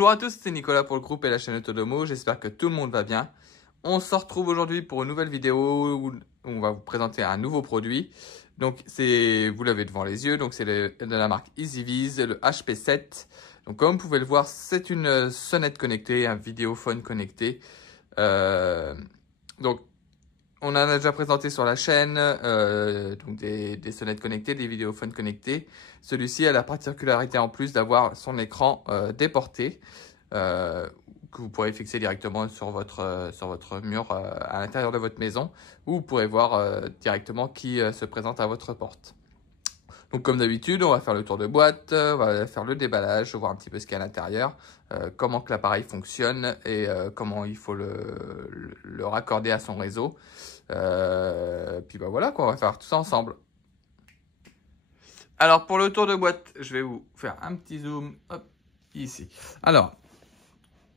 Bonjour à tous, c'est Nicolas pour le groupe et la chaîne Autodomo, j'espère que tout le monde va bien. On se retrouve aujourd'hui pour une nouvelle vidéo où on va vous présenter un nouveau produit. Donc vous l'avez devant les yeux, donc c'est de la marque EasyViz, le HP7. Donc comme vous pouvez le voir, c'est une sonnette connectée, un vidéophone connecté. Donc on en a déjà présenté sur la chaîne, donc des sonnettes connectées, des vidéophones connectés. Celui-ci a la particularité en plus d'avoir son écran déporté, que vous pourrez fixer directement sur votre mur à l'intérieur de votre maison, où vous pourrez voir directement qui se présente à votre porte. Donc comme d'habitude, on va faire le tour de boîte, on va faire le déballage, voir un petit peu ce qu'il y a à l'intérieur, comment que l'appareil fonctionne et comment il faut le raccorder à son réseau. Puis bah voilà, on va faire tout ça ensemble. Alors pour le tour de boîte, je vais vous faire un petit zoom, hop, ici. Alors,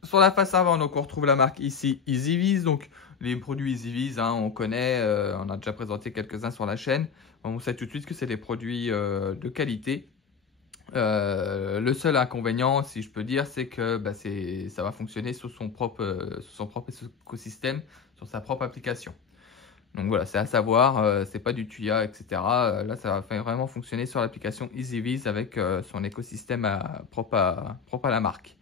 sur la face avant, donc on retrouve la marque ici EasyViz. Donc les produits EasyViz, hein, on connaît, on a déjà présenté quelques-uns sur la chaîne. On sait tout de suite que c'est des produits de qualité. Le seul inconvénient, si je peux dire, c'est que ça va fonctionner sur son propre écosystème, sur sa propre application. Donc voilà, c'est à savoir, c'est pas du Tuya, etc. Là, ça va vraiment fonctionner sur l'application EasyViz avec son écosystème propre à la marque.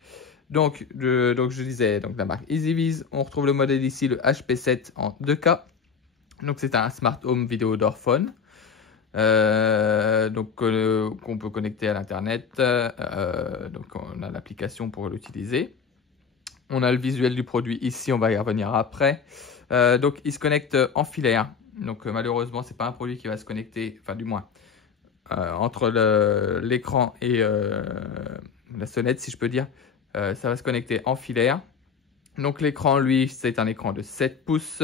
Donc je disais, donc la marque EasyViz, on retrouve le modèle ici, le HP7 en 2K. Donc c'est un Smart Home Video Door Phone. Qu'on peut connecter à l'internet, donc on a l'application pour l'utiliser. On a le visuel du produit ici, on va y revenir après. Donc il se connecte en filaire, donc malheureusement c'est pas un produit qui va se connecter, enfin du moins entre l'écran et la sonnette, si je peux dire. Ça va se connecter en filaire. Donc l'écran, lui, c'est un écran de 7 pouces.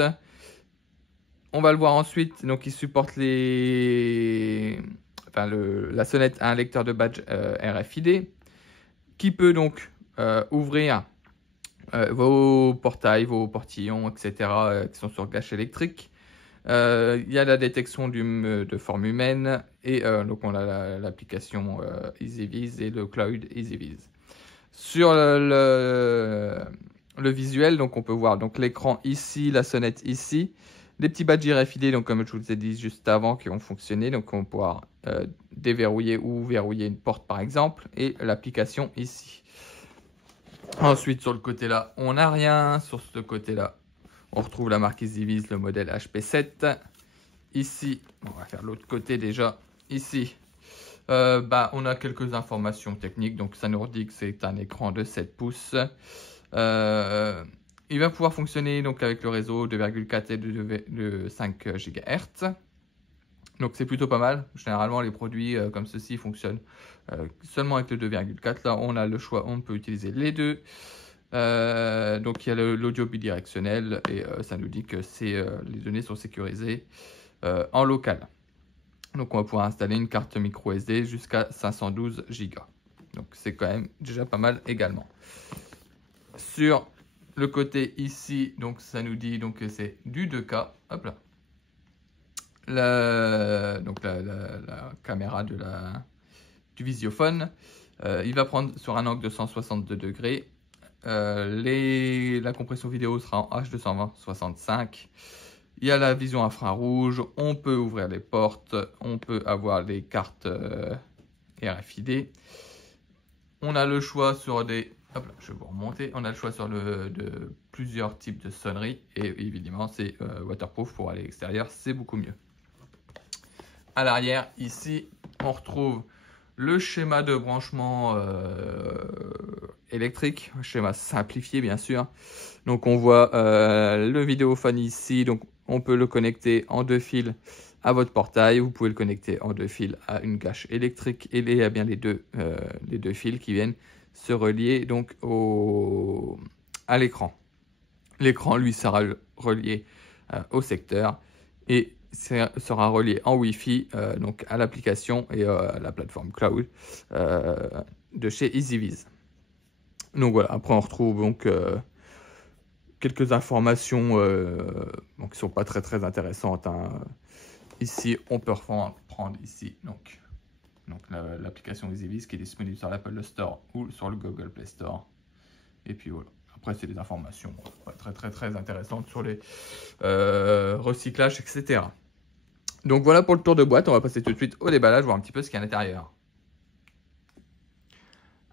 On va le voir ensuite, donc il supporte la sonnette a un lecteur de badge RFID qui peut donc ouvrir vos portails, vos portillons, etc. Qui sont sur gâche électrique. Il y a la détection de forme humaine et donc on a l'application EasyViz et le cloud EasyViz. Sur le visuel, donc on peut voir donc l'écran ici, la sonnette ici. Des petits badges RFID, donc comme je vous ai dit juste avant, qui ont fonctionné. Donc on va pouvoir déverrouiller ou verrouiller une porte par exemple. Et l'application ici. Ensuite sur le côté là, on n'a rien. Sur ce côté là, on retrouve la marque EasyViz, le modèle HP7. Ici, on va faire l'autre côté déjà. Ici, on a quelques informations techniques. Donc ça nous dit que c'est un écran de 7 pouces. Il va pouvoir fonctionner donc avec le réseau 2,4 et de 5 GHz. Donc c'est plutôt pas mal. Généralement les produits comme ceci fonctionnent seulement avec le 2,4. Là on a le choix, on peut utiliser les deux. Donc il y a l'audio bidirectionnel et ça nous dit que les données sont sécurisées en local. Donc on va pouvoir installer une carte micro SD jusqu'à 512 Go. Donc c'est quand même déjà pas mal également. Sur le côté ici, donc ça nous dit donc que c'est du 2K. Hop là. La caméra du visiophone. Il va prendre sur un angle de 162 degrés. La compression vidéo sera en H220/65. Il y a la vision infrarouge. On peut ouvrir les portes. On peut avoir les cartes RFID. On a le choix sur des... Hop là, je vais vous remonter. On a le choix sur de plusieurs types de sonneries. Et évidemment, c'est waterproof pour aller à l'extérieur. C'est beaucoup mieux. À l'arrière, ici, on retrouve le schéma de branchement électrique. Schéma simplifié, bien sûr. Donc, on voit le vidéophone ici. Donc, on peut le connecter en 2 fils à votre portail. Vous pouvez le connecter en 2 fils à une gâche électrique. Et il y a bien les deux fils qui viennent se relier donc à l'écran. L'écran, lui, sera relié au secteur et sera relié en Wi-Fi donc à l'application et à la plateforme cloud de chez EasyViz. Donc voilà, après on retrouve donc quelques informations qui ne sont pas très intéressantes, hein. Ici, on peut prendre ici donc l'application EasyViz qui est disponible sur l'Apple Store ou sur le Google Play Store. Et puis voilà. Après, c'est des informations pas très intéressantes sur les recyclages, etc. Donc voilà pour le tour de boîte. On va passer tout de suite au déballage, voir un petit peu ce qu'il y a à l'intérieur.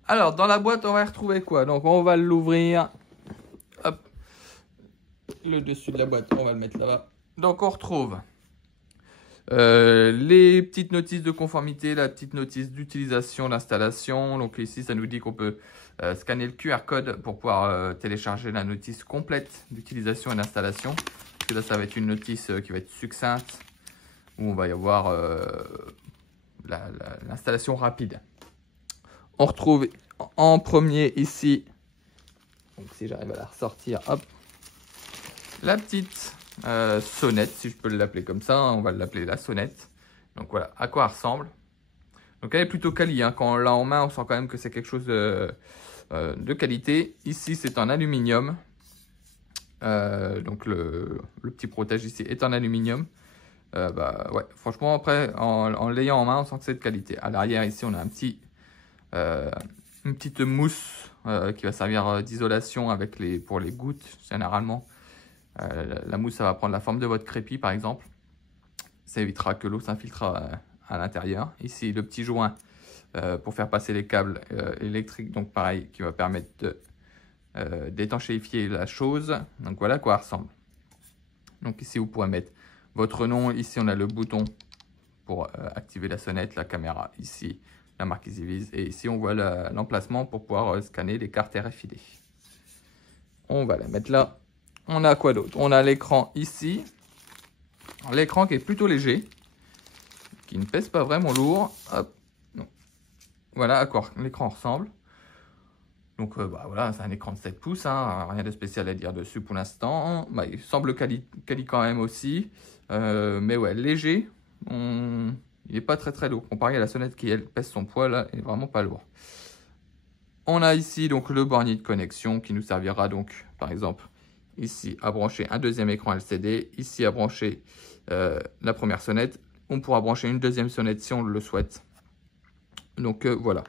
Alors, dans la boîte, on va retrouver quoi? Donc, on va l'ouvrir. Hop. Le dessus de la boîte, on va le mettre là-bas. Donc, on retrouve les petites notices de conformité, la petite notice d'utilisation, d'installation. Donc ici, ça nous dit qu'on peut scanner le QR code pour pouvoir télécharger la notice complète d'utilisation et d'installation. Parce que là, ça va être une notice qui va être succincte, où on va y avoir l'installation rapide. On retrouve en premier ici, donc si j'arrive à la ressortir, hop, la petite sonnette, si je peux l'appeler comme ça, on va l'appeler la sonnette. Donc voilà, à quoi elle ressemble. Donc elle est plutôt quali, hein. Quand on l'a en main, on sent quand même que c'est quelque chose de qualité. Ici, c'est en aluminium. Donc le petit protège ici est en aluminium. Bah ouais, franchement, après, en l'ayant en main, on sent que c'est de qualité. À l'arrière, ici, on a une petite mousse qui va servir d'isolation pour les gouttes, généralement. La mousse, ça va prendre la forme de votre crépi, par exemple. Ça évitera que l'eau s'infiltre à l'intérieur. Ici, le petit joint pour faire passer les câbles électriques. Donc, pareil, qui va permettre d'étanchéifier la chose. Donc, voilà à quoi elle ressemble. Donc, ici, vous pourrez mettre votre nom. Ici, on a le bouton pour activer la sonnette, la caméra. Ici, la marque EasyViz. Et ici, on voit l'emplacement pour pouvoir scanner les cartes RFID. On va la mettre là. On a quoi d'autre? On a l'écran ici. L'écran qui est plutôt léger, qui ne pèse pas vraiment lourd. Hop. Donc, voilà à quoi l'écran ressemble. Donc bah, voilà, c'est un écran de 7 pouces, hein, rien de spécial à dire dessus pour l'instant. Bah, il semble quali quand même aussi. Mais ouais, léger. Il n'est pas très lourd. Comparé à la sonnette qui, elle, pèse son poids, là, il n'est vraiment pas lourd. On a ici donc le bornier de connexion qui nous servira donc, par exemple, ici à brancher un deuxième écran LCD, ici à brancher la première sonnette. On pourra brancher une deuxième sonnette si on le souhaite. Donc voilà,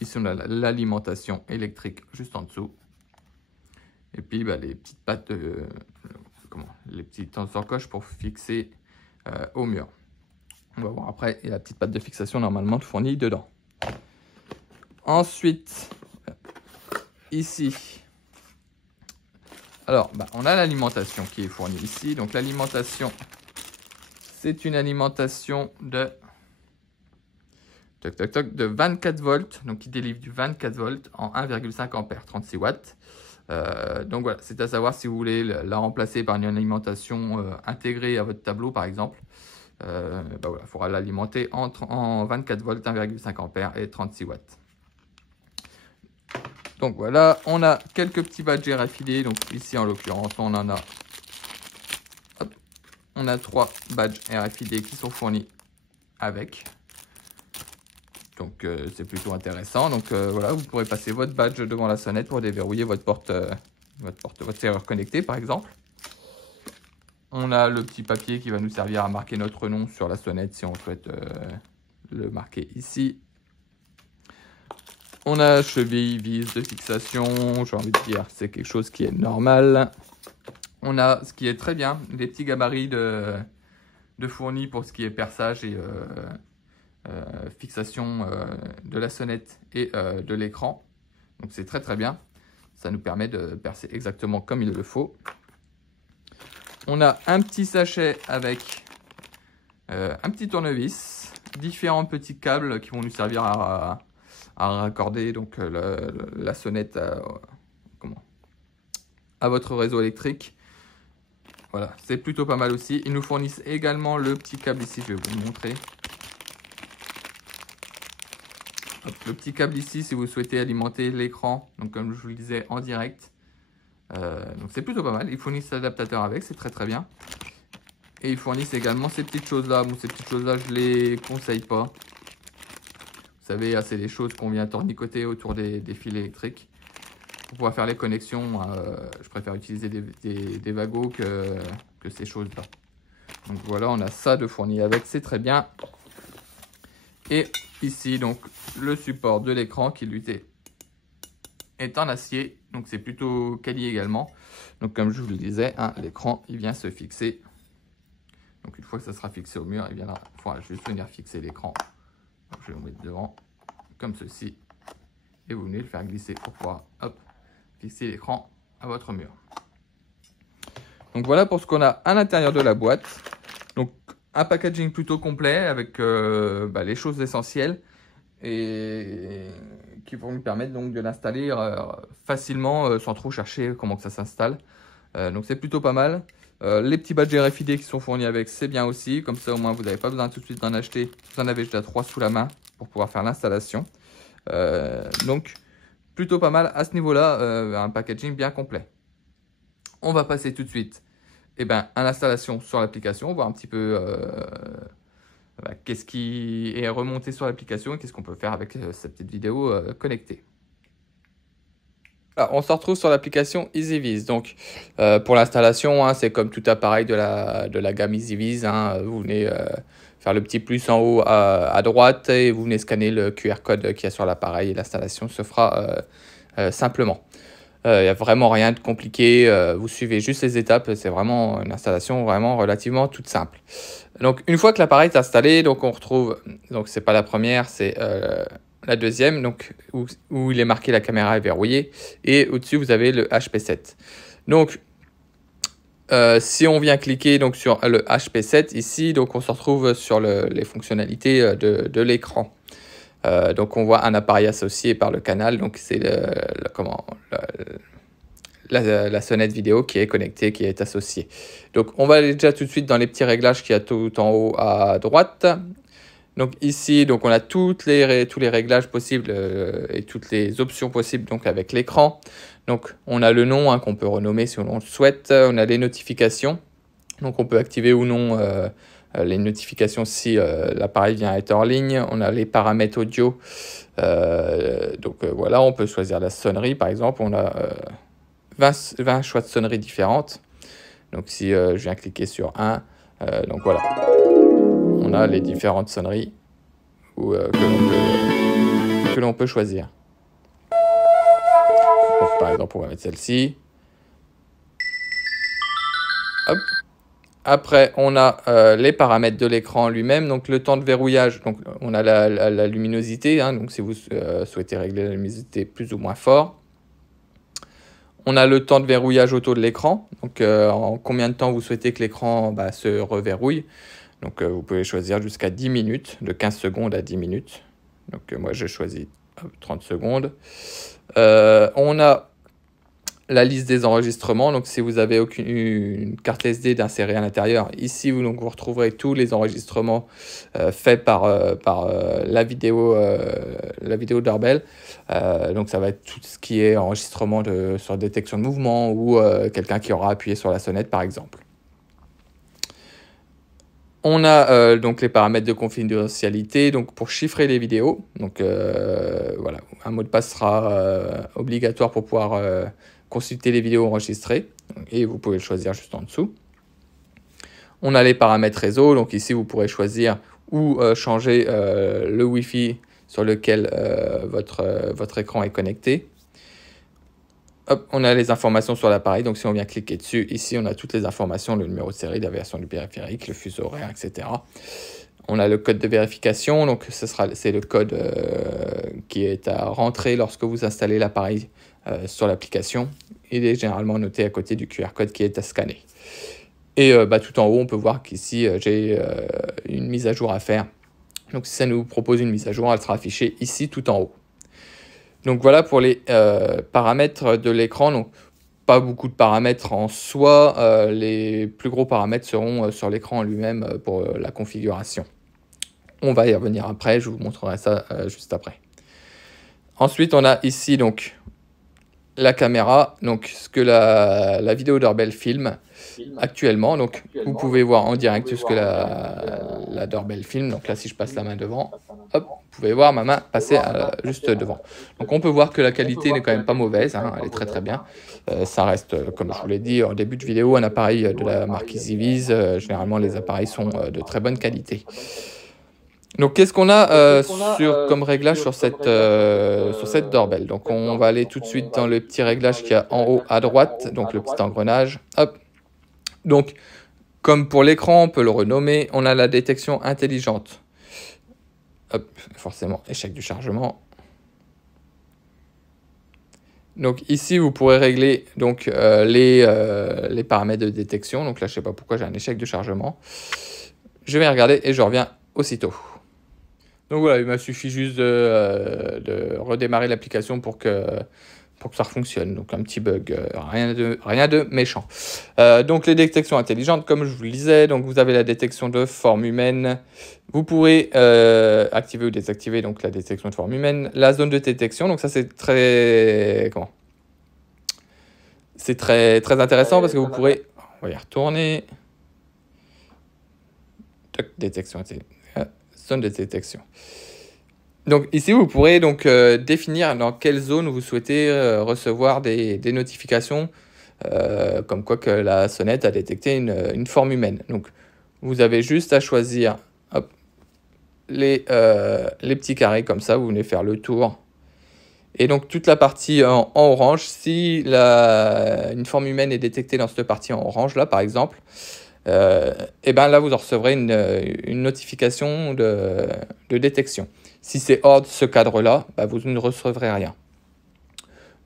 ici on a l'alimentation électrique juste en dessous. Et puis bah, les petites pattes, les petites encoches pour fixer au mur. On va voir après, et la petite patte de fixation normalement fournie dedans. Ensuite, ici, alors, bah, on a l'alimentation qui est fournie ici. Donc, l'alimentation, c'est une alimentation de 24 volts. Donc, qui délivre du 24 volts en 1,5 ampères, 36 watts. Donc, voilà, c'est à savoir si vous voulez la remplacer par une alimentation intégrée à votre tableau, par exemple. Bah, voilà, il faudra l'alimenter en 24 volts, 1,5 ampères et 36 watts. Donc voilà, on a quelques petits badges RFID. Donc ici en l'occurrence, on en a, hop, on a 3 badges RFID qui sont fournis avec. Donc c'est plutôt intéressant. Donc voilà, vous pourrez passer votre badge devant la sonnette pour déverrouiller votre serrure connectée par exemple. On a le petit papier qui va nous servir à marquer notre nom sur la sonnette si on souhaite le marquer ici. On a cheville, vis de fixation, j'ai envie de dire, c'est quelque chose qui est normal. On a ce qui est très bien, des petits gabarits de fournis pour ce qui est perçage et fixation de la sonnette et de l'écran. Donc c'est très bien, ça nous permet de percer exactement comme il le faut. On a un petit sachet avec un petit tournevis, différents petits câbles qui vont nous servir à raccorder donc la sonnette à votre réseau électrique. Voilà, c'est plutôt pas mal aussi. Ils nous fournissent également le petit câble ici, je vais vous le montrer. Hop, le petit câble ici si vous souhaitez alimenter l'écran, donc comme je vous le disais en direct. Donc c'est plutôt pas mal. Ils fournissent l'adaptateur avec, c'est très bien. Et ils fournissent également ces petites choses là. Bon, ces petites choses là, je les conseille pas. Vous savez, c'est des choses qu'on vient tornicoter autour des fils électriques. Pour pouvoir faire les connexions, je préfère utiliser des wagos que ces choses-là. Donc voilà, on a ça de fourni avec, c'est très bien. Et ici, donc, le support de l'écran qui lui est en acier, donc c'est plutôt quali également. Donc comme je vous le disais, hein, l'écran il vient se fixer. Donc une fois que ça sera fixé au mur, il faudra juste venir fixer l'écran. Je vais le mettre devant, comme ceci. Et vous venez le faire glisser pour pouvoir fixer l'écran à votre mur. Donc voilà pour ce qu'on a à l'intérieur de la boîte. Donc un packaging plutôt complet avec les choses essentielles et qui vont nous permettre donc de l'installer facilement sans trop chercher comment que ça s'installe. Donc c'est plutôt pas mal. Les petits badges RFID qui sont fournis avec, c'est bien aussi. Comme ça au moins vous n'avez pas besoin tout de suite d'en acheter. Vous en avez déjà 3 sous la main pour pouvoir faire l'installation. Donc plutôt pas mal à ce niveau-là, un packaging bien complet. On va passer tout de suite à l'installation sur l'application, voir un petit peu qu'est-ce qui est remonté sur l'application et qu'est-ce qu'on peut faire avec cette petite vidéo connectée. Alors, on se retrouve sur l'application EasyViz. Donc pour l'installation, hein, c'est comme tout appareil de la gamme EasyViz. Hein, vous venez faire le petit plus en haut à droite et vous venez scanner le QR code qu'il y a sur l'appareil et l'installation se fera simplement. Il n'y a vraiment rien de compliqué, vous suivez juste les étapes, c'est vraiment une installation vraiment relativement toute simple. Donc une fois que l'appareil est installé, donc on retrouve, donc c'est pas la première, c'est la deuxième, donc où il est marqué la caméra est verrouillée, et au-dessus vous avez le HP7. Donc si on vient cliquer donc sur le HP7 ici, donc on se retrouve sur les fonctionnalités de l'écran. Donc on voit un appareil associé par le canal, donc c'est la sonnette vidéo qui est connectée, qui est associée. Donc on va aller déjà tout de suite dans les petits réglages qu'il y a tout en haut à droite. Donc ici, donc on a tous les réglages possibles et toutes les options possibles donc avec l'écran. Donc on a le nom hein, qu'on peut renommer si on le souhaite. On a les notifications, donc on peut activer ou non les notifications si l'appareil vient être hors ligne. On a les paramètres audio. Voilà, on peut choisir la sonnerie par exemple. On a 20 choix de sonneries différentes. Donc si je viens cliquer sur un, donc voilà, on a les différentes sonneries que l'on peut choisir. Donc, par exemple, on va mettre celle-ci. Hop. Après, on a les paramètres de l'écran lui-même, donc le temps de verrouillage, donc on a la luminosité, hein, donc si vous souhaitez régler la luminosité plus ou moins fort. On a le temps de verrouillage auto de l'écran, donc en combien de temps vous souhaitez que l'écran se reverrouille. Donc vous pouvez choisir jusqu'à 10 minutes, de 15 secondes à 10 minutes. Donc moi j'ai choisi 30 secondes. On a la liste des enregistrements, donc si vous avez une carte SD d'insérer à l'intérieur, ici vous retrouverez tous les enregistrements faits par la vidéo doorbell. Donc ça va être tout ce qui est enregistrement sur détection de mouvement ou quelqu'un qui aura appuyé sur la sonnette par exemple. On a donc les paramètres de confidentialité donc pour chiffrer les vidéos. Donc voilà, un mot de passe sera obligatoire pour pouvoir consulter les vidéos enregistrées et vous pouvez le choisir juste en dessous. On a les paramètres réseau, donc ici vous pourrez choisir ou changer le Wi-Fi sur lequel votre écran est connecté. Hop, on a les informations sur l'appareil, donc si on vient cliquer dessus, ici on a toutes les informations, le numéro de série, la version du périphérique, le fuseau horaire, etc. On a le code de vérification, donc c'est le code qui est à rentrer lorsque vous installez l'appareil sur l'application. Il est généralement noté à côté du QR code qui est à scanner. Et tout en haut, on peut voir qu'ici j'ai une mise à jour à faire. Donc si ça nous propose une mise à jour, elle sera affichée ici tout en haut. Donc voilà pour les paramètres de l'écran. Donc pas beaucoup de paramètres en soi. Les plus gros paramètres seront sur l'écran lui-même pour la configuration. On va y revenir après, je vous montrerai ça juste après. Ensuite, on a ici donc la caméra, donc ce que la vidéo doorbell filme actuellement. Donc vous pouvez voir en direct tout ce que la doorbell filme. Donc là, si je passe la main devant, hop, vous pouvez voir ma main passer juste devant. Donc on peut voir que la qualité n'est quand même pas mauvaise, hein, elle est très très bien. Ça reste, comme je vous l'ai dit en début de vidéo, un appareil de la marque EasyViz. Généralement, les appareils sont de très bonne qualité. Donc, qu'est-ce qu'on a comme réglage sur cette doorbell? Donc, on va aller tout de suite dans le petit réglage qu'il y a en haut à droite, donc le petit engrenage. Hop. Donc, comme pour l'écran, on peut le renommer. On a la détection intelligente. Hop, forcément, échec du chargement. Donc ici, vous pourrez régler donc, les paramètres de détection. Donc là, je ne sais pas pourquoi j'ai un échec de chargement. Je vais regarder et je reviens aussitôt. Donc voilà, il m'a suffi juste de redémarrer l'application pour que ça fonctionne. Donc un petit bug, rien de méchant. Donc les détections intelligentes, comme je vous le disais, donc vous avez la détection de forme humaine. Vous pourrez activer ou désactiver donc la détection de forme humaine. La zone de détection, donc ça c'est très... Comment? C'est très intéressant parce que vous pourrez... On va y retourner. Détection, zone de détection. Donc ici, vous pourrez donc définir dans quelle zone vous souhaitez recevoir des notifications, comme quoi que la sonnette a détecté une forme humaine. Donc vous avez juste à choisir hop, les petits carrés comme ça, vous venez faire le tour. Et donc toute la partie en orange, si une forme humaine est détectée dans cette partie en orange là par exemple, et ben là vous en recevrez une notification de détection. Si c'est hors de ce cadre-là, bah, vous ne recevrez rien.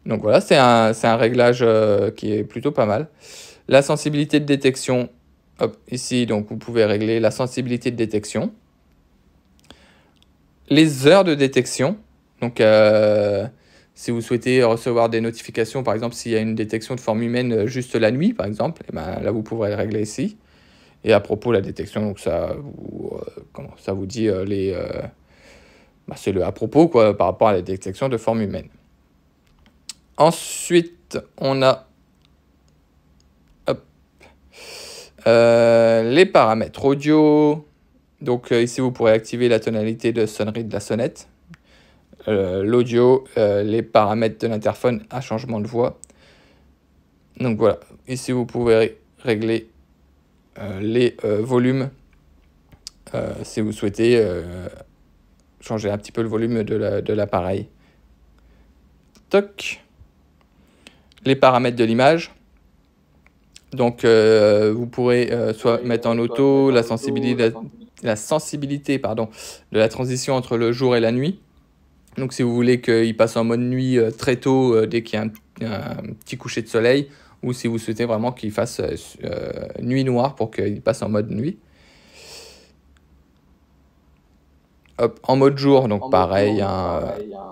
Donc voilà, c'est un réglage qui est plutôt pas mal. La sensibilité de détection, hop, ici, donc vous pouvez régler la sensibilité de détection. Les heures de détection, donc si vous souhaitez recevoir des notifications, par exemple s'il y a une détection de forme humaine juste la nuit, par exemple, et ben, là vous pourrez le régler ici. Et à propos de la détection, donc ça vous dit c'est le à propos quoi, par rapport à la détection de forme humaine. Ensuite, on a les paramètres audio. Donc ici, vous pourrez activer la tonalité de sonnerie de la sonnette, l'audio, les paramètres de l'interphone à changement de voix. Donc voilà, ici, vous pouvez régler les volumes si vous souhaitez changer un petit peu le volume de l'appareil. Toc. Les paramètres de l'image. Donc, vous pourrez soit mettre en auto la sensibilité de la transition entre le jour et la nuit. Donc, si vous voulez qu'il passe en mode nuit très tôt dès qu'il y a un petit coucher de soleil, ou si vous souhaitez vraiment qu'il fasse nuit noire pour qu'il passe en mode nuit. Hop, en mode jour, donc pareil,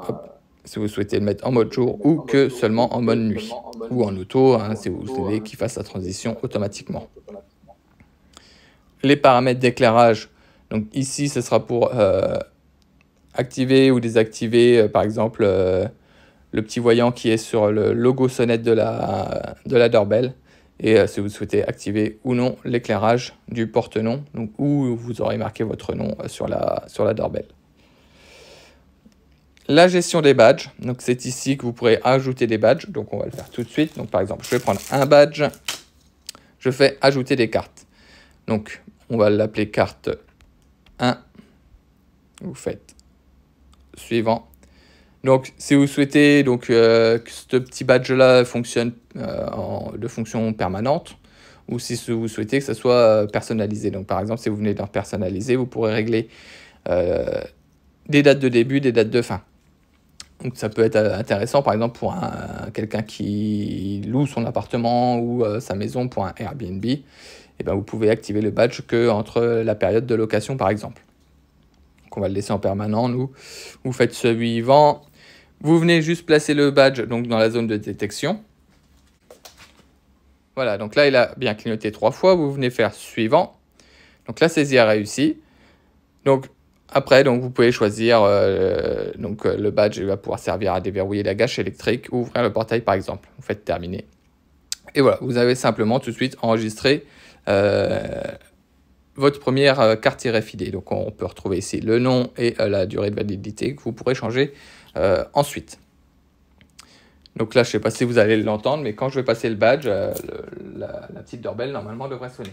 hop, si vous souhaitez le mettre en mode jour ou que seulement en mode nuit. Ou en auto, si vous voulez qu'il fasse la transition automatiquement. Les paramètres d'éclairage, donc ici ce sera pour activer ou désactiver par exemple le petit voyant qui est sur le logo sonnette de la doorbell. Et si vous souhaitez activer ou non l'éclairage du porte-nom, donc où vous aurez marqué votre nom sur la doorbell. La gestion des badges, donc c'est ici que vous pourrez ajouter des badges, donc on va le faire tout de suite. Donc par exemple, je vais prendre un badge, je fais ajouter des cartes. Donc on va l'appeler carte 1, vous faites suivant. Donc si vous souhaitez donc, que ce petit badge-là fonctionne de fonction permanente, ou si vous souhaitez que ça soit personnalisé. Donc par exemple, si vous venez de personnaliser, vous pourrez régler des dates de début, des dates de fin. Donc ça peut être intéressant par exemple pour quelqu'un qui loue son appartement ou sa maison pour un Airbnb. Et ben, vous pouvez activer le badge qu'entre la période de location par exemple. Donc on va le laisser en permanent, nous. Vous faites suivant. Vous venez juste placer le badge donc, dans la zone de détection. Voilà, donc là il a bien clignoté 3 fois. Vous venez faire suivant. Donc la saisie a réussi. Donc après, donc, vous pouvez choisir, le badge va pouvoir servir à déverrouiller la gâche électrique ou ouvrir le portail par exemple. Vous faites terminer. Et voilà, vous avez simplement tout de suite enregistré votre première carte RFID. Donc on peut retrouver ici le nom et la durée de validité que vous pourrez changer ensuite. Donc là, je ne sais pas si vous allez l'entendre, mais quand je vais passer le badge, la petite doorbell normalement devrait sonner.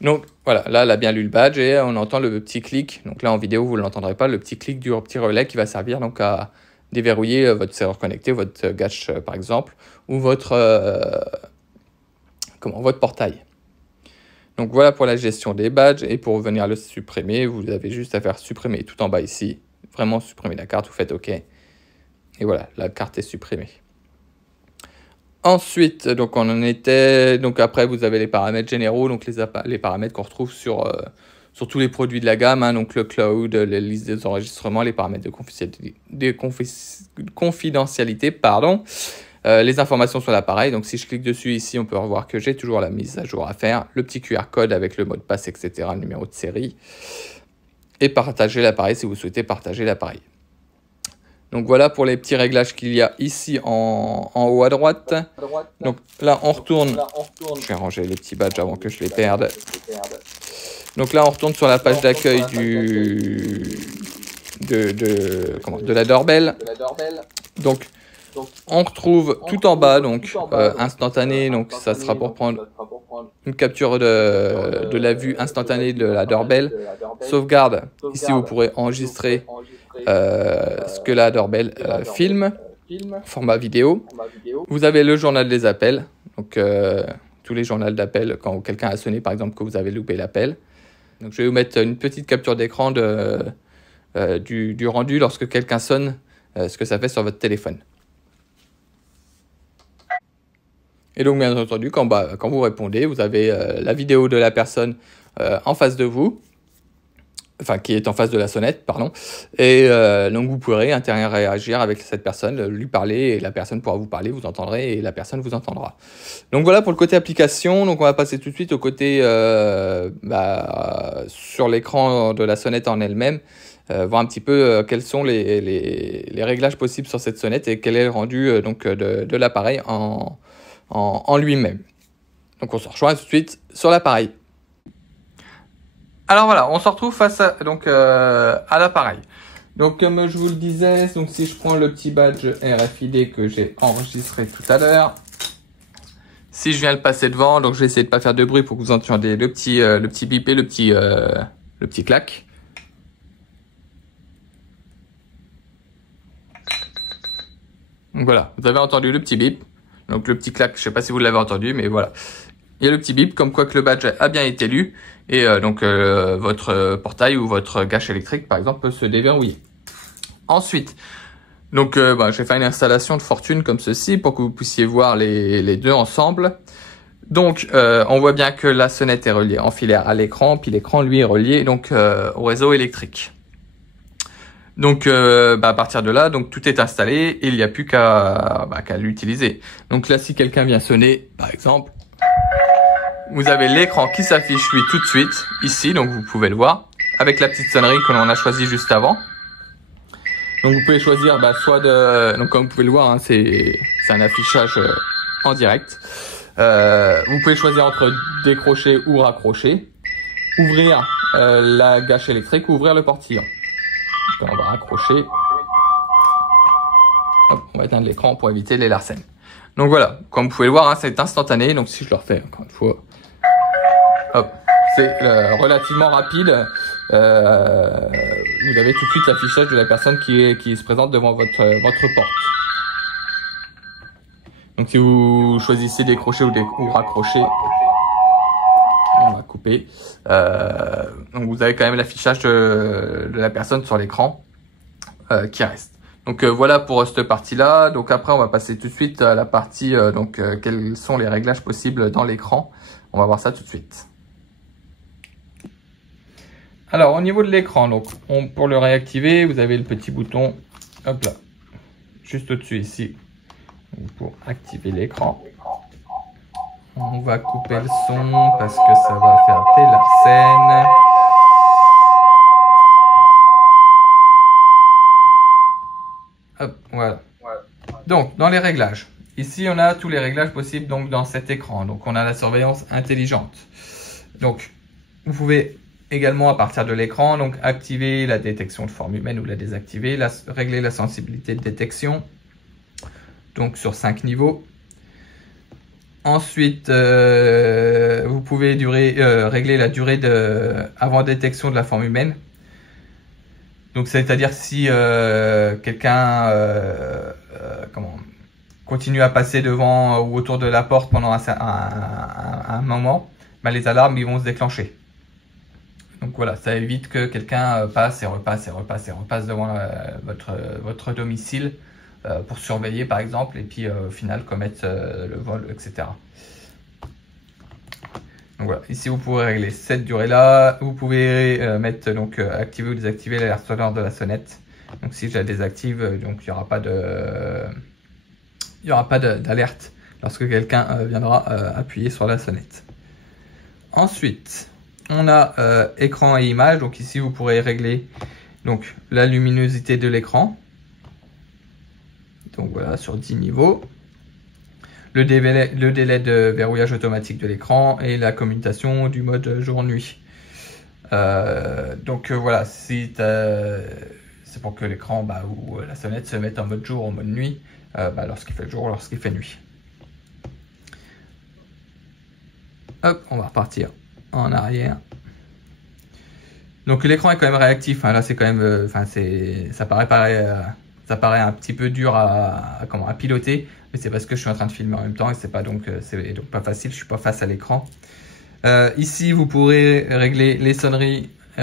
Donc voilà, là elle a bien lu le badge et on entend le petit clic. Donc là en vidéo vous ne l'entendrez pas, le petit clic du petit relais qui va servir donc à déverrouiller votre serveur connecté, votre cache par exemple, ou votre portail. Donc voilà pour la gestion des badges, et pour venir le supprimer, vous avez juste à faire supprimer tout en bas ici, vraiment supprimer la carte, vous faites OK. Et voilà, la carte est supprimée. Ensuite, donc on en était, donc après vous avez les paramètres généraux, donc les paramètres qu'on retrouve sur tous les produits de la gamme, hein, donc le cloud, les listes des enregistrements, les paramètres de confidentialité, pardon, les informations sur l'appareil. Donc si je clique dessus ici, on peut revoir que j'ai toujours la mise à jour à faire, le petit QR code avec le mot de passe, etc., le numéro de série, et partager l'appareil si vous souhaitez partager l'appareil. Donc voilà pour les petits réglages qu'il y a ici en haut à droite. Donc là on retourne, je vais ranger les petits badges avant que je les perde. Donc là on retourne sur la page d'accueil de la doorbell. Donc on retrouve tout en bas, donc instantané, donc ça sera pour prendre une capture de la vue instantanée de la doorbell. Sauvegarde, ici vous pourrez enregistrer ce que la doorbell filme, format vidéo. Vous avez le journal des appels, donc tous les journaux d'appel quand quelqu'un a sonné par exemple que vous avez loupé l'appel. Donc je vais vous mettre une petite capture d'écran du rendu lorsque quelqu'un sonne, ce que ça fait sur votre téléphone. Et donc bien entendu quand vous répondez, vous avez la vidéo de la personne en face de vous, enfin qui est en face de la sonnette, pardon, et donc vous pourrez interagir avec cette personne, lui parler, et la personne pourra vous parler, vous entendrez, et la personne vous entendra. Donc voilà pour le côté application. Donc on va passer tout de suite au côté sur l'écran de la sonnette en elle-même, voir un petit peu quels sont les réglages possibles sur cette sonnette et quel est le rendu de l'appareil en lui-même. Donc on se rejoint tout de suite sur l'appareil. Alors voilà, on se retrouve face à l'appareil. Donc comme je vous le disais, donc si je prends le petit badge RFID que j'ai enregistré tout à l'heure, si je viens le passer devant, donc je vais essayer de pas faire de bruit pour que vous entendiez le petit bip et le petit clac. Donc voilà, vous avez entendu le petit bip. Donc le petit clac, je sais pas si vous l'avez entendu, mais voilà. Il y a le petit bip comme quoi que le badge a bien été lu, et votre portail ou votre cache électrique par exemple peut se déverrouiller. Ensuite, donc je vais faire une installation de fortune comme ceci pour que vous puissiez voir les deux ensemble. Donc on voit bien que la sonnette est reliée en filaire à l'écran, puis l'écran lui est relié donc au réseau électrique. Donc à partir de là, donc tout est installé et il n'y a plus qu'à l'utiliser. Donc là, si quelqu'un vient sonner, par exemple, vous avez l'écran qui s'affiche lui tout de suite ici, donc vous pouvez le voir avec la petite sonnerie que l'on a choisie juste avant. Donc vous pouvez choisir soit donc comme vous pouvez le voir, hein, c'est un affichage en direct. Vous pouvez choisir entre décrocher ou raccrocher, ouvrir la gâche électrique ou ouvrir le portillon. Donc, on va raccrocher. Hop, on va éteindre l'écran pour éviter les larcènes. Donc voilà, comme vous pouvez le voir, hein, c'est instantané. Donc si je le refais encore une fois, hop, c'est relativement rapide. Vous avez tout de suite l'affichage de la personne qui se présente devant votre porte. Donc si vous choisissez décrocher ou raccrocher, on va couper. Donc vous avez quand même l'affichage de la personne sur l'écran qui reste. Donc voilà pour cette partie-là. Donc après on va passer tout de suite à la partie quels sont les réglages possibles dans l'écran. On va voir ça tout de suite. Alors au niveau de l'écran, donc pour le réactiver, vous avez le petit bouton, hop là, juste au-dessus ici, pour activer l'écran. On va couper le son parce que ça va faire des larcènes. Hop, voilà. Donc, dans les réglages, ici on a tous les réglages possibles donc, dans cet écran. Donc, on a la surveillance intelligente. Donc, vous pouvez également à partir de l'écran donc activer la détection de forme humaine ou la désactiver, régler la sensibilité de détection, donc sur 5 niveaux. Ensuite, vous pouvez régler la durée avant détection de la forme humaine. Donc, c'est-à-dire si quelqu'un continue à passer devant ou autour de la porte pendant un moment, ben, les alarmes ils vont se déclencher. Donc voilà, ça évite que quelqu'un passe et repasse et repasse et repasse devant votre domicile pour surveiller par exemple, et puis au final commettre le vol, etc. Donc voilà, ici vous pouvez régler cette durée-là. Vous pouvez mettre activer ou désactiver l'alerte sonore de la sonnette. Donc si je la désactive, donc il n'y aura pas d'alerte lorsque quelqu'un viendra appuyer sur la sonnette. Ensuite, on a écran et image. Donc ici vous pourrez régler donc la luminosité de l'écran. Donc voilà, sur 10 niveaux. Le délai de verrouillage automatique de l'écran et la commutation du mode jour-nuit. Voilà, c'est pour que l'écran ou la sonnette se mette en mode jour ou en mode nuit lorsqu'il fait jour ou lorsqu'il fait nuit. Hop, on va repartir en arrière. Donc l'écran est quand même réactif, hein. Là c'est quand même, ça paraît un petit peu dur à piloter, mais c'est parce que je suis en train de filmer en même temps et c'est donc pas facile, je suis pas face à l'écran. Ici vous pourrez régler les sonneries et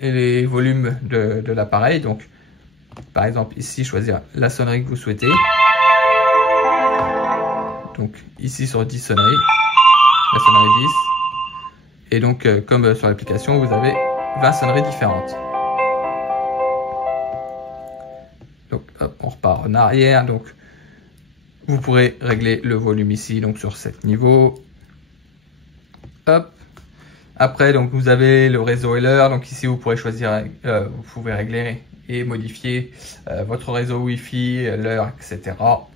les volumes de l'appareil. Donc par exemple ici choisir la sonnerie que vous souhaitez. Donc ici sur 10 sonneries, la sonnerie 10. Et donc comme sur l'application vous avez 20 sonneries différentes. Donc hop, on repart en arrière. Donc vous pourrez régler le volume ici, donc sur 7 niveaux. Hop. Après, donc vous avez le réseau et l'heure. Donc ici vous pourrez choisir, vous pouvez régler et modifier votre réseau Wi-Fi, l'heure, etc. Donc,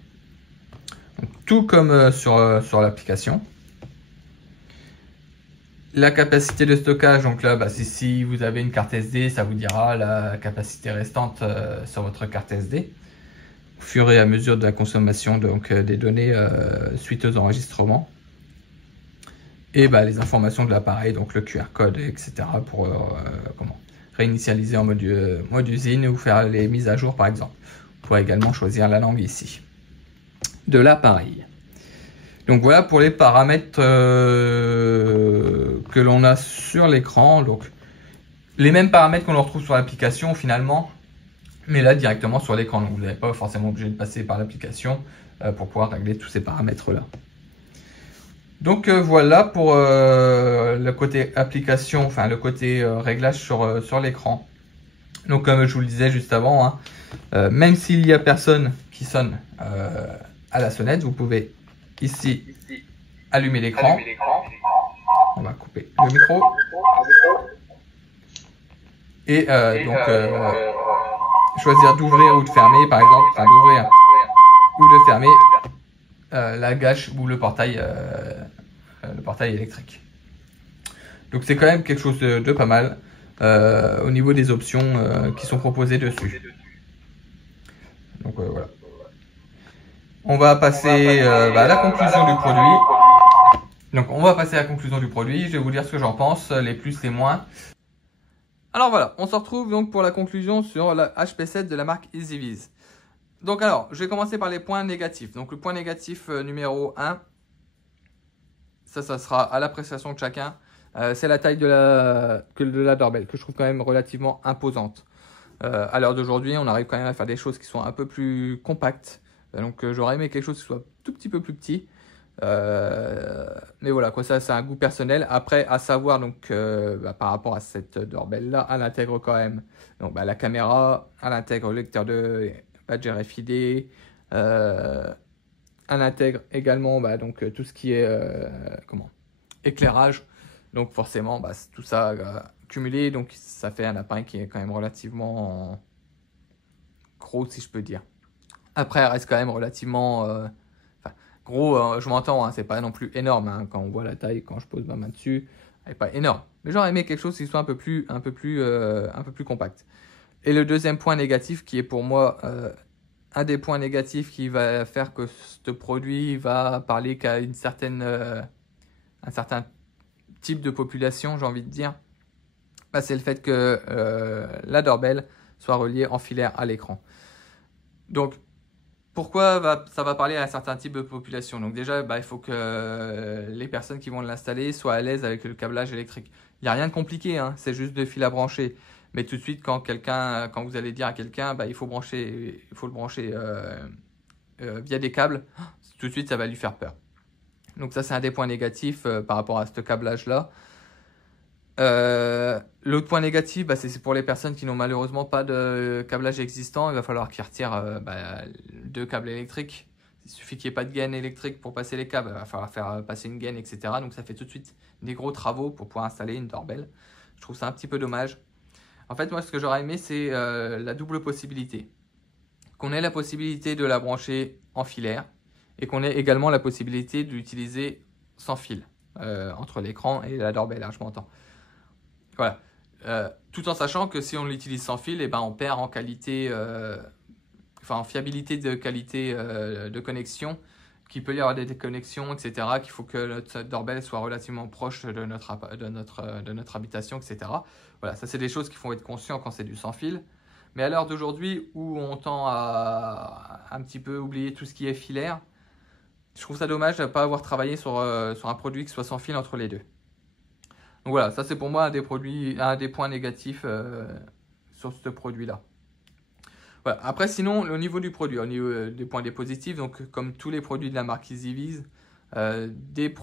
tout comme sur l'application. La capacité de stockage, donc là, si vous avez une carte SD, ça vous dira la capacité restante sur votre carte SD, au fur et à mesure de la consommation des données suite aux enregistrements. Et les informations de l'appareil, donc le QR code, etc. pour réinitialiser en mode usine ou faire les mises à jour par exemple. Vous pourrez également choisir la langue ici de l'appareil. Donc voilà pour les paramètres que l'on a sur l'écran. Donc les mêmes paramètres qu'on retrouve sur l'application finalement, mais là directement sur l'écran. Donc vous n'êtes pas forcément obligé de passer par l'application pour pouvoir régler tous ces paramètres là. Donc voilà pour le côté application, enfin le côté réglage sur l'écran. Donc comme je vous le disais juste avant, hein, même s'il n'y a personne qui sonne à la sonnette, vous pouvez ici allumer l'écran. On va couper le micro. Et choisir d'ouvrir ou de fermer, par exemple, enfin d'ouvrir ou de fermer la gâche ou le portail électrique. Donc c'est quand même quelque chose de pas mal au niveau des options qui sont proposées dessus. Donc voilà. On va passer à la conclusion du produit. Donc on va passer à la conclusion du produit. Je vais vous dire ce que j'en pense, les plus, les moins. Alors voilà, on se retrouve donc pour la conclusion sur la HP7 de la marque EasyViz. Donc alors, je vais commencer par les points négatifs. Donc le point négatif numéro 1, ça sera à l'appréciation de chacun. C'est la taille de la doorbell que je trouve quand même relativement imposante. À l'heure d'aujourd'hui, on arrive quand même à faire des choses qui sont un peu plus compactes. Donc j'aurais aimé quelque chose qui soit tout petit peu plus petit. Mais voilà, quoi, ça c'est un goût personnel. Après, à savoir donc par rapport à cette doorbell là, elle intègre quand même donc, la caméra, elle intègre le lecteur de badge RFID, elle intègre également donc tout ce qui est éclairage. Donc forcément, tout ça cumulé, donc ça fait un appareil qui est quand même relativement gros, si je peux dire. Après, elle reste quand même relativement gros, je m'entends, hein, c'est pas non plus énorme, hein, quand on voit la taille, quand je pose ma main dessus, elle n'est pas énorme. Mais j'aurais aimé quelque chose qui soit un peu plus compact. Et le deuxième point négatif qui est pour moi un des points négatifs qui va faire que ce produit va parler qu'à un certain type de population, j'ai envie de dire, bah, c'est le fait que la doorbell soit reliée en filaire à l'écran. Donc, pourquoi ça va parler à un certain type de population? Donc déjà, bah, il faut que les personnes qui vont l'installer soient à l'aise avec le câblage électrique. Il n'y a rien de compliqué, hein, c'est juste 2 fils à brancher. Mais tout de suite, quand vous allez dire à quelqu'un, bah, il faut le brancher via des câbles, tout de suite, ça va lui faire peur. Donc ça, c'est un des points négatifs par rapport à ce câblage-là. L'autre point négatif, bah, c'est pour les personnes qui n'ont malheureusement pas de câblage existant. Il va falloir qu'ils retirent 2 câbles électriques. Il suffit qu'il n'y ait pas de gaine électrique pour passer les câbles. Il va falloir faire passer une gaine, etc. Donc ça fait tout de suite des gros travaux pour pouvoir installer une doorbell. Je trouve ça un petit peu dommage. En fait, moi, ce que j'aurais aimé, c'est la double possibilité. Qu'on ait la possibilité de la brancher en filaire et qu'on ait également la possibilité de l'utiliser sans fil entre l'écran et la doorbell, hein, je m'entends. Voilà. Tout en sachant que si on l'utilise sans fil, eh ben, on perd en qualité, en fiabilité de qualité de connexion, qu'il peut y avoir des déconnexions, etc., qu'il faut que notre doorbell soit relativement proche de notre habitation, etc. Voilà, ça c'est des choses qu'il faut être conscient quand c'est du sans fil. Mais à l'heure d'aujourd'hui, où on tend à un petit peu oublier tout ce qui est filaire, je trouve ça dommage de ne pas avoir travaillé sur un produit qui soit sans fil entre les deux. Donc voilà, ça c'est pour moi un des points négatifs sur ce produit-là. Voilà. Après, sinon, au niveau du produit, au niveau des points positifs, donc comme tous les produits de la marque EasyViz, des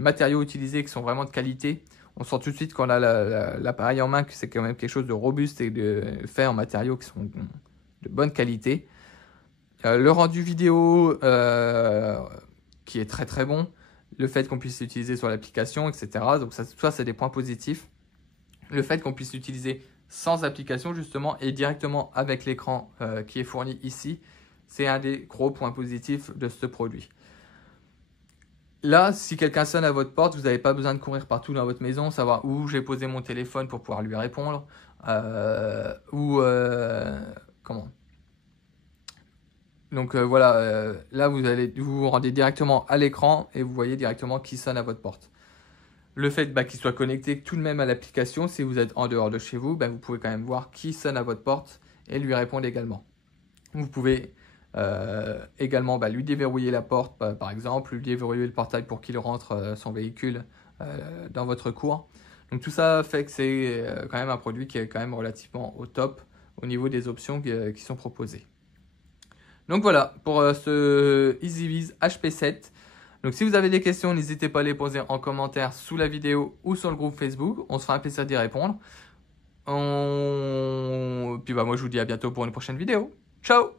matériaux utilisés qui sont vraiment de qualité. On sent tout de suite qu'on a l'appareil en main que c'est quand même quelque chose de robuste et fait en matériaux qui sont de bonne qualité. Le rendu vidéo qui est très très bon. Le fait qu'on puisse l'utiliser sur l'application, etc. Donc ça c'est des points positifs. Le fait qu'on puisse l'utiliser sans application justement et directement avec l'écran qui est fourni ici, c'est un des gros points positifs de ce produit. Là, si quelqu'un sonne à votre porte, vous n'avez pas besoin de courir partout dans votre maison, savoir où j'ai posé mon téléphone pour pouvoir lui répondre, comment. Donc voilà, là vous vous rendez directement à l'écran et vous voyez directement qui sonne à votre porte. Le fait qu'il soit connecté tout de même à l'application, si vous êtes en dehors de chez vous, vous pouvez quand même voir qui sonne à votre porte et lui répondre également. Vous pouvez également lui déverrouiller la porte, par exemple, lui déverrouiller le portail pour qu'il rentre son véhicule dans votre cour. Donc tout ça fait que c'est quand même un produit qui est quand même relativement au top au niveau des options qui sont proposées. Donc voilà pour ce EasyViz HP7. Donc si vous avez des questions, n'hésitez pas à les poser en commentaire sous la vidéo ou sur le groupe Facebook. On se fera un plaisir d'y répondre. Puis moi je vous dis à bientôt pour une prochaine vidéo. Ciao!